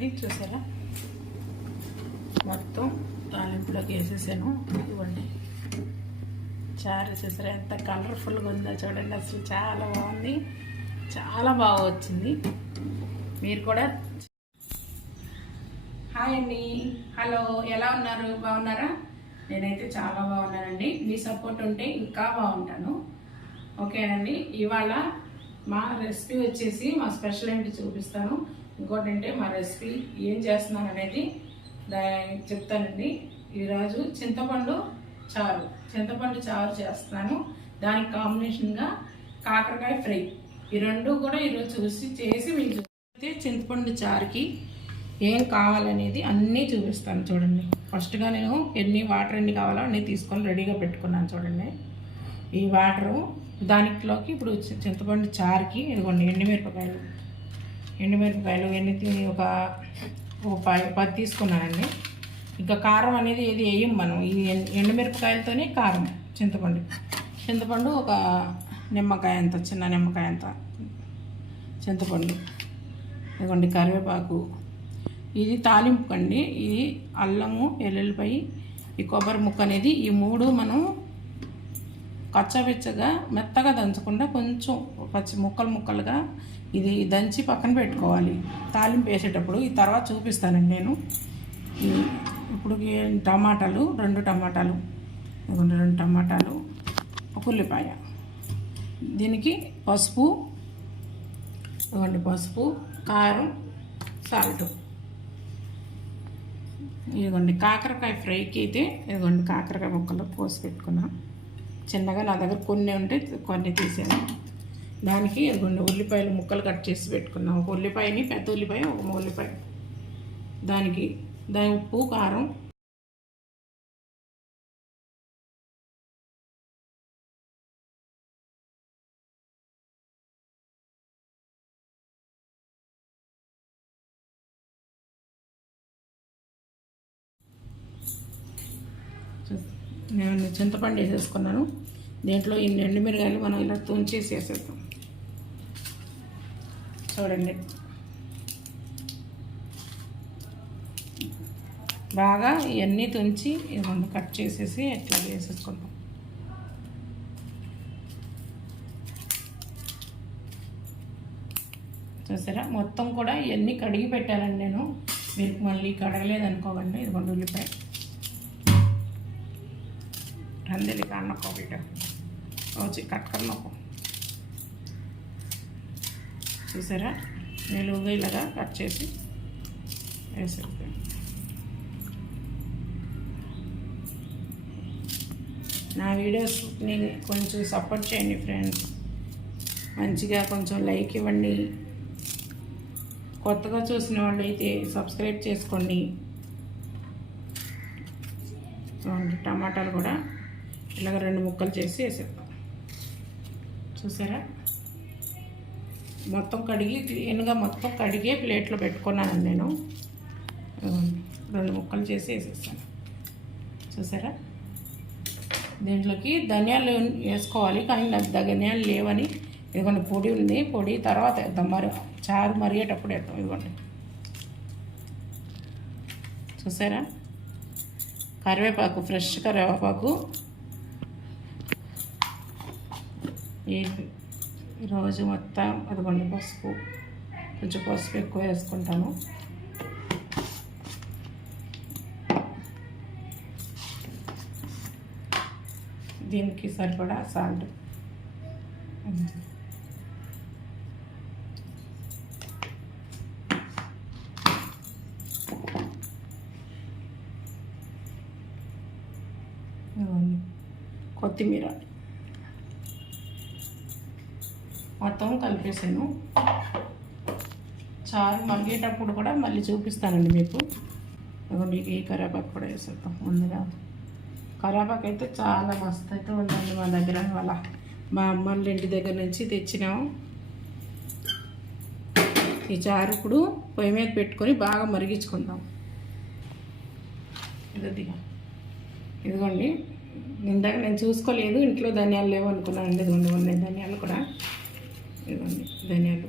చూడండి చూసారా? మొత్తం తాలింపులోకి వేసేసాను. ఇదిగోండి చారు చూసారా ఎంత కలర్ఫుల్గా ఉందో చూడండి అసలు చాలా బాగుంది. చాలా బాగా వచ్చింది. మీరు కూడా హాయ్ అండి. హలో ఎలా ఉన్నారు? బాగున్నారా? నేనైతే చాలా బాగున్నానండి. మీ సపోర్ట్ ఉంటే ఇంకా బాగుంటాను. ఓకేనండి ఇవాళ మా రెసిపీ వచ్చేసి మా స్పెషల్ ఏంటి చూపిస్తాను. ఇంకోటి అంటే మా రెసిపీ ఏం చేస్తున్నాను అనేది చెప్తానండి. ఈరోజు చింతపండు చారు చింతపండు చారు చేస్తున్నాను. దానికి కాంబినేషన్గా కాకరకాయ ఫ్రై. ఈ రెండు కూడా ఈరోజు చూసి చేసి మీకు చూస్తే చింతపండు చారుకి ఏం కావాలనేది అన్నీ చూపిస్తాను చూడండి. ఫస్ట్గా నేను ఎన్ని వాటర్ ఎన్ని కావాలో అన్నీ తీసుకొని రెడీగా పెట్టుకున్నాను చూడండి. ఈ వాటరు దానిలోకి ఇప్పుడు చింతపండు చారుకి ఇదిగోండి ఎండుమిరపకాయలు. ఎండుమిరపకాయలు ఎన్ని ఒక పది తీసుకున్నానండి. ఇంకా కారం అనేది ఏది వేయం మనం. ఈ ఎండుమిరపకాయలతోనే కారం చింతపండు. చింతపండు ఒక నిమ్మకాయ అంత చిన్న నిమ్మకాయ అంత చింతపండు. ఇదిగోండి కరివేపాకు. ఇది తాలింపు అండి ఇది అల్లము ఎల్లుల్లిపాయి ఈ కొబ్బరి ముక్క అనేది ఈ మూడు మనం కచ్చబెచ్చగా మెత్తగా దంచకుండా కొంచెం పచ్చి ముక్కలు ముక్కలుగా ఇది దంచి పక్కన పెట్టుకోవాలి. తాలింపు వేసేటప్పుడు ఈ తర్వాత చూపిస్తానండి నేను. ఇప్పుడు టమాటాలు రెండు టమాటాలు ఇదిగోండి రెండు టమాటాలు ఒక ఉల్లిపాయ. దీనికి పసుపు ఇదిగోండి పసుపు కారం సాల్ట్. ఇదిగోండి కాకరకాయ ఫ్రైకి అయితే ఇదిగోండి కాకరకాయ ముక్కలు పోసి పెట్టుకున్నా. చిన్నగా నా దగ్గర కొన్ని ఉంటే కొన్ని తీసాను దానికి రెండు ఉల్లిపాయలు ముక్కలు కట్ చేసి పెట్టుకున్నాం. ఒక ఉల్లిపాయని పెద్ద ఉల్లిపాయ ఒక ఉల్లిపాయ. దానికి దాని ఉప్పు కారం. నేను చింతపండు వేసేసుకున్నాను. దీంట్లో ఈ ఎండుమిరగాయలు మనం ఇలా తుంచేసి వేసేద్దాం చూడండి. బాగా ఇవన్నీ తుంచి ఇవన్నీ కట్ చేసేసి ఎట్లా వేసేసుకుందాం. చూసారా? మొత్తం కూడా ఇవన్నీ కడిగి పెట్టానండి నేను. మీరు మళ్ళీ కడగలేదు అనుకోకండి. ఇదిగోండి ఉల్లిపాయ. రందెలి కాన్నకో బిడ్డ వచ్చి కట్టుకున్నకో చూసారా? నిలువుగా ఇలాగా కట్ చేసి వేసేస్తాను నా వీడియోస్ని కొంచెం సపోర్ట్ చేయండి ఫ్రెండ్స్. మంచిగా కొంచెం లైక్ ఇవ్వండి. కొత్తగా చూసిన వాళ్ళు అయితే సబ్స్క్రైబ్ చేసుకోండి. చూడండి టమాటాలు కూడా ఇలాగ రెండు ముక్కలు చేసి వేసేద్దాం చూసారా? మొత్తం కడిగి క్లీన్గా మొత్తం కడిగే ప్లేట్లో పెట్టుకున్నాను నేను. రెండు ముక్కలు చేసి వేసేసాను. చూసారా? దీంట్లోకి ధనియాలు వేసుకోవాలి కానీ నాకు ధనియాలు లేవని ఇదిగోండి పొడి ఉంది. పొడి తర్వాత వేద్దాం. మరి చారు మరిగేటప్పుడు వేద్దాం. ఇదిగోండి. చూసారా? కరివేపాకు ఫ్రెష్ కరివేపాకు. ఏంటి ఈరోజు మొత్తం అదిగోండి పసుపు కొంచెం పసుపు ఎక్కువ వేసుకుంటాను. దీనికి సరిపడా సాల్ట్ ఇదిగోండి. కొత్తిమీర పెట్టేశాను చారు మగ్గేటప్పుడు కూడా మళ్ళీ చూపిస్తానండి మీకు. మీకు ఈ కరాపాకు కూడా వేసేద్దాం ముందుగా. కరాపాకు అయితే చాలా మస్తు అయితే ఉందండి మా దగ్గర వాళ్ళ మా అమ్మళ్ళ ఇంటి దగ్గర నుంచి తెచ్చినాము. ఈ చారు ఇప్పుడు పొయ్యి మీద పెట్టుకొని బాగా మరిగించుకుందాం. ఇదిగా ఇదిగోండి. ఇందాక నేను చూసుకోలేదు ఇంట్లో ధనియాలు లేవు అనుకున్నాను ఇదిగోండి. ఉన్నాయి ధనియాలు కూడా ఇదిగోండి ధనియాలు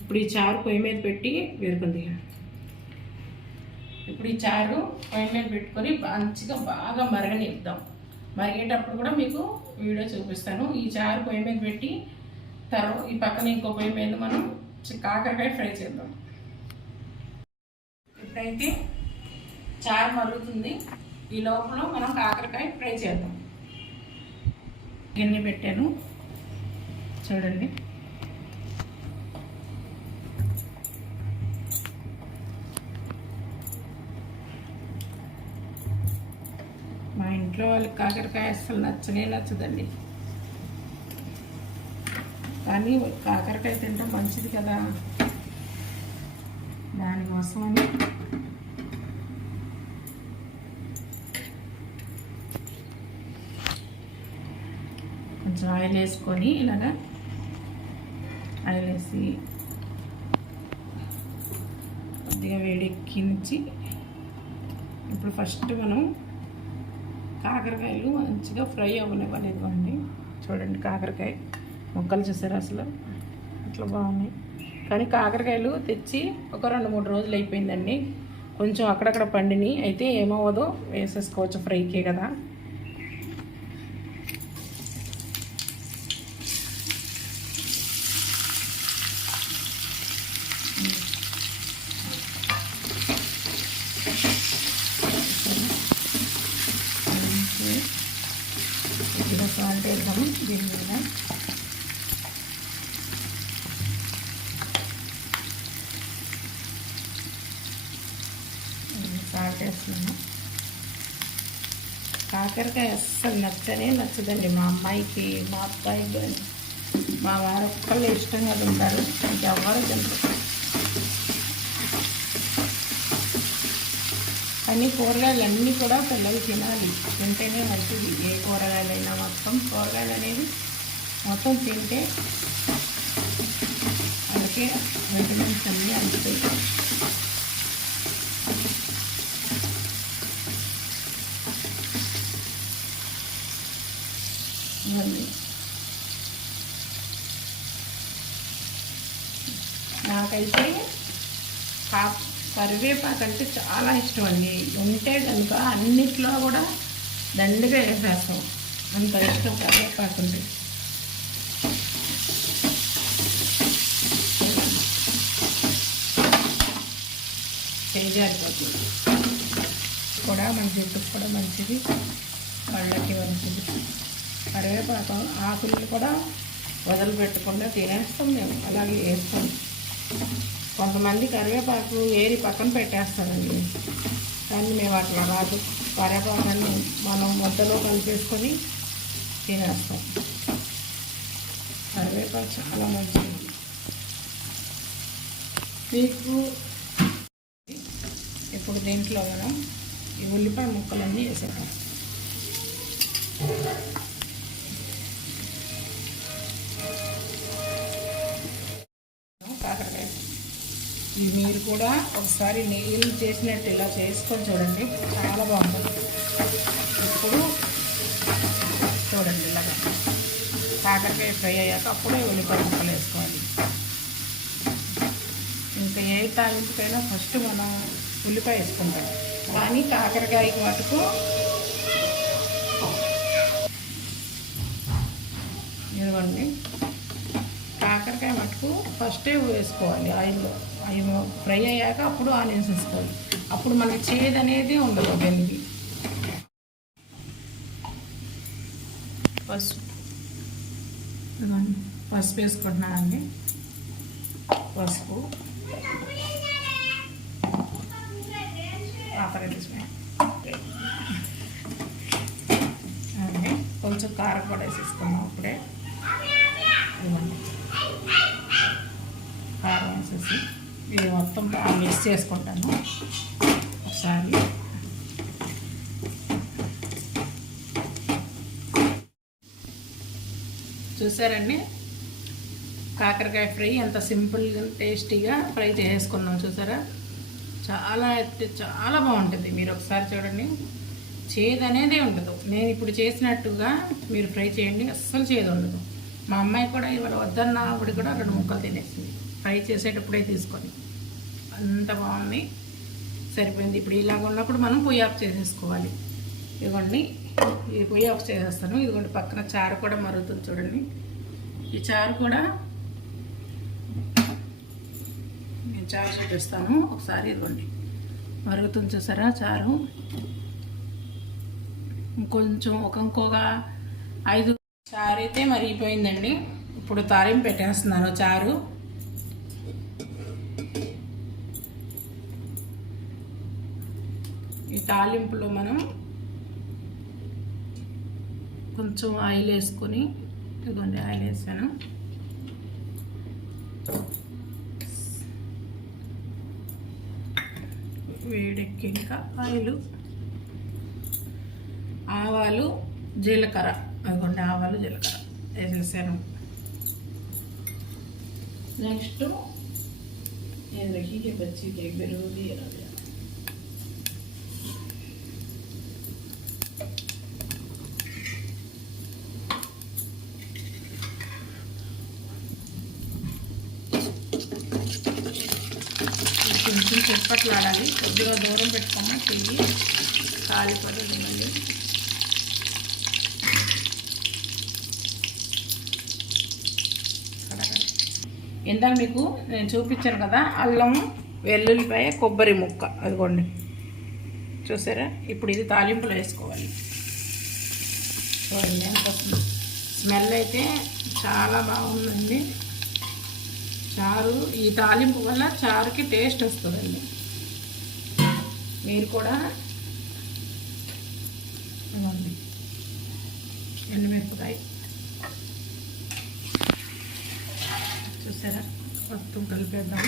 ఇప్పుడు ఈ చారు పొయ్యి మీద పెట్టి వేరుకుంది ఇప్పుడు ఈ చారు పొయ్యి మీద పెట్టుకొని మంచిగా బాగా మరగనిద్దాం. మరిగేటప్పుడు కూడా మీకు వీడియో చూపిస్తాను. ఈ చారు పొయ్యి మీద పెట్టి తర్వాత ఈ పక్కన ఇంకో పొయ్యి మీద మనం కాకరకాయ ఫ్రై చేద్దాం. ఇప్పుడైతే చారు మరుగుతుంది. ఈ లోపల మనం కాకరకాయ ఫ్రై చేద్దాం. గిన్నె పెట్టాను. చూడండి. మా ఇంట్లో వాళ్ళకి కాకరకాయ అసలు నచ్చనే నచ్చదండి. కానీ కాకరకాయ తింటే మంచిది కదా. దానికోసమని. కొంచెం ఆయిల్ వేసుకొని ఇలాగా ఆయిల్ వేసి కొద్దిగా వేడెక్కించి ఇప్పుడు ఫస్ట్ మనం కాకరకాయలు మంచిగా ఫ్రై అవ్వనివ్వాలి అండి చూడండి కాకరకాయ ముక్కలు చూసారు అసలు? అట్లా బాగున్నాయి. కానీ కాకరకాయలు తెచ్చి ఒక రెండు మూడు రోజులు అయిపోయిందండి. కొంచెం అక్కడక్కడ పండిని అయితే ఏమవ్వదో వేసేసుకోవచ్చు ఫ్రైకే కదా కొద్దిగా సాల్ట్ వేద్దాము దీని మీద సాల్ట్ వేస్తున్నాను కాకరకాయ అస్సలు నచ్చనే నచ్చదండి. మా అమ్మాయికి మా అబ్బాయికి మా వారు ఒక్కళ్ళు ఇష్టంగా తింటారు. ఇంకెవ్వరు తింటారు కానీ కూరగాయలు అన్నీ కూడా పిల్లలు తినాలి. తింటేనే మంచిది. ఏ కూరగాయలైనా మొత్తం కూరగాయలు అనేవి మొత్తం తింటే వాళ్ళకి విటమిన్స్ అన్నీ అందుతాయి. ఇవన్నీ. నాకైతే కా కరివేపాకు అంటే చాలా ఇష్టం అండి. ఉంటే కనుక అన్నిట్లో కూడా దండిగా వేసేస్తాం. అంత ఇష్టం కరివేపాకు అంటే చేజారిపోతుంది. కూడా మన జుట్టుకు కూడా మంచిది. పళ్ళకి మంచిది. కరివేపాకు ఆకులు కూడా వదిలిపెట్టకుండా తినేస్తాం మేము. అలాగే వేస్తాం. కొంతమంది కరివేపాకు ఏరి పక్కన పెట్టేస్తారండి. కానీ మేము అట్లా రాదు కరివేపాకాన్ని మనం ముద్దలో కలిపేసుకొని తినేస్తాం. కరివేపాకు చాలా మంచిది. మీకు ఇప్పుడు దీంట్లో మనం ఈ ఉల్లిపాయ ముక్కలన్నీ వేసేద్దాం. ఇది మీరు కూడా ఒకసారి నేను చేసినట్టు ఇలా చేసుకొని చూడండి. చాలా బాగుంటుంది. ఇప్పుడు చూడండి ఇలాగా. కాకరకాయ ఫ్రై అయ్యాక అప్పుడే ఉల్లిపాయ ముక్కలు వేసుకోవాలి. ఇంకా ఏ తాలింపుకైనా ఫస్ట్ మనం ఉల్లిపాయ వేసుకుంటాం. కానీ కాకరకాయకి మటుకు ఇదిగోండి కాకరకాయ మటుకు ఫస్టే వేసుకోవాలి ఆయిల్లో. అవి ఫ్రై అయ్యాక అప్పుడు ఆనియన్స్ వేసుకోవాలి. అప్పుడు మనకి చేదు అనేది ఉండదు దానికి పసుపు. పసుపు వేసుకుంటున్నానండి. పసుపు. ఆపరే కొంచెం కారం కూడా వేసేసుకున్నాం అప్పుడే కారం వేసేసి. ఇది మొత్తం బాగా మిక్స్ చేసుకుంటాను. ఒకసారి. చూసారండి? కాకరకాయ ఫ్రై ఎంత సింపుల్గా టేస్టీగా ఫ్రై చేసుకున్నాం చూసారా? చాలా అంటే చాలా బాగుంటుంది. మీరు ఒకసారి చూడండి. చేదు అనేది ఉండదు. నేను ఇప్పుడు చేసినట్టుగా మీరు ఫ్రై చేయండి. అస్సలు చేదు ఉండదు. మా అమ్మాయి కూడా ఇవాళ వద్దన్న ఆవిడ కూడా రెండు ముక్కలు తినేసింది. ఫ్రై చేసేటప్పుడే తీసుకొని. అంత బాగుంది. సరిపోయింది. ఇప్పుడు ఇలాగ ఉన్నప్పుడు మనం పొయ్యి ఆఫ్ చేసేసుకోవాలి. ఇదిగోండి. ఇది పొయ్యి ఆఫ్ చేసేస్తాను. ఇదిగోండి పక్కన చారు కూడా మరుగుతుంది చూడండి. ఈ చారు కూడా నేను చారు చూపిస్తాను. ఒకసారి ఇదిగోండి. మరుగుతుంది చూసారా చారు? ఇంకొంచెం ఒక ఇంకొక ఐదు చారు అయితే మరిగిపోయిందండి. ఇప్పుడు తాలింపు పెట్టేస్తున్నాను చారు. తాలింపులో మనం కొంచెం ఆయిల్ వేసుకొని ఇదిగోండి ఆయిల్ వేసాను. వేడెక్కాక ఆయిల్. ఆవాలు జీలకర్ర. అదిగోండి ఆవాలు జీలకర్ర. వేసేసాను నెక్స్ట్ నేను రఖీ బచ్చి బెరూది వాడాలి కొద్దిగా దూరం పెట్టుకున్నా చెయ్యి. కాలిపోతుందండి ఇందాక మీకు నేను చూపించాను కదా అల్లం వెల్లుల్లిపాయ కొబ్బరి ముక్క. అదిగోండి. చూసారా? ఇప్పుడు ఇది తాలింపులో వేసుకోవాలి. చూడండి ఎంత స్మెల్ అయితే చాలా బాగుందండి. చారు ఈ తాలింపు వల్ల చారుకి టేస్ట్ వస్తుందండి. మీరు కూడా ఎండుమిరపకాయ. చూసారా? మొత్తం కలిపేద్దాం.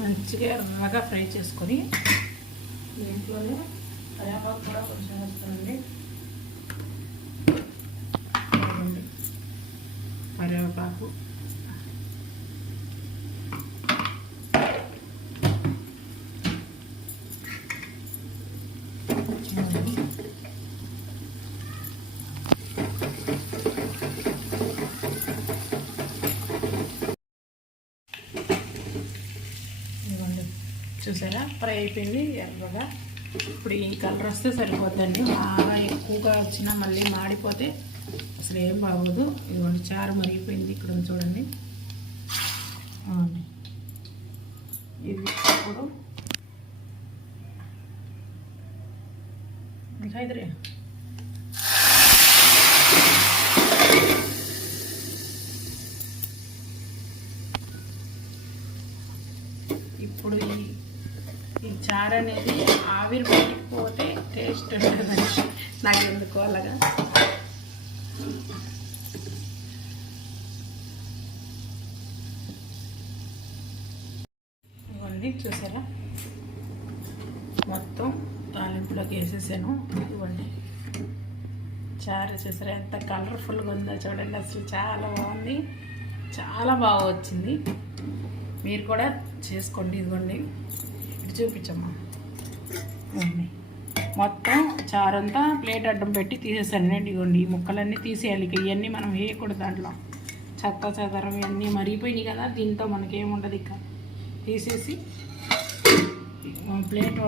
మంచిగా ఎర్రగా ఫ్రై చేసుకొని దీంట్లోనే కరివేపాకు కూడా కొంచెం వస్తుందండి ఇదిగోండి. కరివేపాకు ఇదిగోండి చూసారా? ఫ్రై అయిపోయింది ఎర్రగా. ఇప్పుడు ఈ కలర్ వస్తే సరిపోద్దండి. బాగా ఎక్కువగా వచ్చినా మళ్ళీ మాడిపోతే అసలు ఏం బాగోదు. ఇదిగోండి చారు మరిగిపోయింది ఇక్కడ చూడండి. ఇది ఇప్పుడు ఇంకా ఇద్దరే ఇప్పుడు ఈ ఈ చారు అనేది ఆవిరి పట్టిపోతే టేస్ట్ ఉండదని నాకు ఎందుకు అలాగా. ఇవన్నీ చూసారా? మొత్తం తాలింపులోకి వేసేసాను. ఇవ్వండి. చారు చూసారా? ఎంత కలర్ఫుల్గా ఉందో చూడండి. అసలు చాలా బాగుంది. చాలా బాగా వచ్చింది. మీరు కూడా చేసుకోండి ఇదిగోండి ఇటు చూపించమ్మా మొత్తం చారంతా ప్లేట్ అడ్డం పెట్టి తీసేసాను. ఇదిగోండి ఈ ముక్కలన్నీ తీసేయాలి. ఇక ఇవన్నీ మనం వేయకూడదు దాంట్లో. చెత్త చెదరం ఇవన్నీ మరిగిపోయినాయి కదా దీంతో మనకేముండదు ఇక. తీసేసి ప్లేట్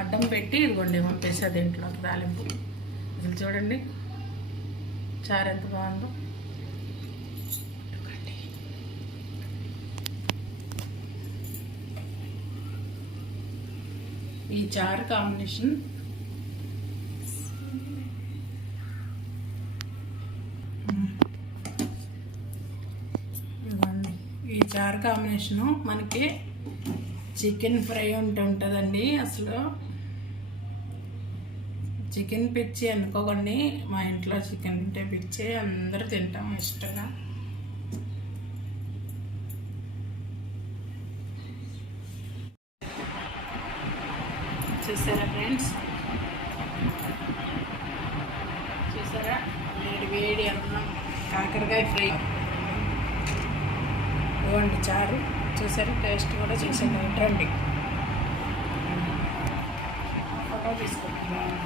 అడ్డం పెట్టి ఇదిగోండి పంపేసా దీంట్లో. తాలింపు అసలు చూడండి. చారు ఎంత బాగుందో. ఈ చారు కాంబినేషన్. ఈ చారు కాంబినేషను మనకి చికెన్ ఫ్రై ఉంటే ఉంటుందండి. అసలు చికెన్ పిచ్చి అనుకోకండి. మా ఇంట్లో చికెన్ ఉంటే పిచ్చి అందరూ తింటాం ఇష్టంగా చూసారా ఫ్రెండ్స్. చూసారా? వేడి వేడి అన్నం కాకరకాయ ఫ్రై. ఇవ్వండి చారు. చూసారా? టేస్ట్ కూడా చూసాను రండి ఫోటో తీసుకుంటున్నాను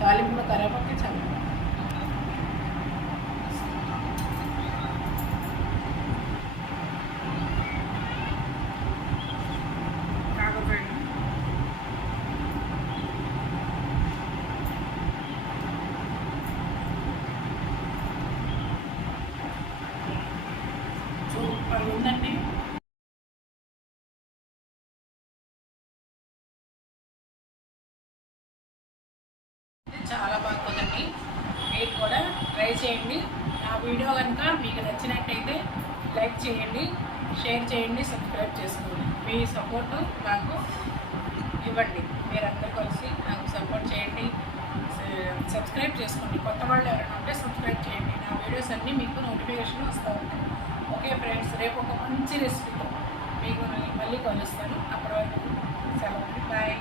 తాలింపులో కరేపాకు చాలా కాకపోయినా సూపర్ ఉందండి చాలా బాగుందండి మీరు కూడా ట్రై చేయండి. నా వీడియో కనుక మీకు నచ్చినట్టయితే లైక్ చేయండి షేర్ చేయండి సబ్స్క్రైబ్ చేసుకోండి. మీ సపోర్ట్ నాకు ఇవ్వండి. మీరందరూ కలిసి నాకు సపోర్ట్ చేయండి. సబ్స్క్రైబ్ చేసుకోండి. కొత్త వాళ్ళు ఎవరైనా ఉంటే సబ్స్క్రైబ్ చేయండి. నా వీడియోస్ అన్నీ మీకు నోటిఫికేషన్ వస్తూ ఉంటాయి. ఓకే ఫ్రెండ్స్ రేపు ఒక మంచి రెసిపీతో మీకు మళ్ళీ కలుస్తాను. అప్పటి వరకు సెలవు. బాయ్.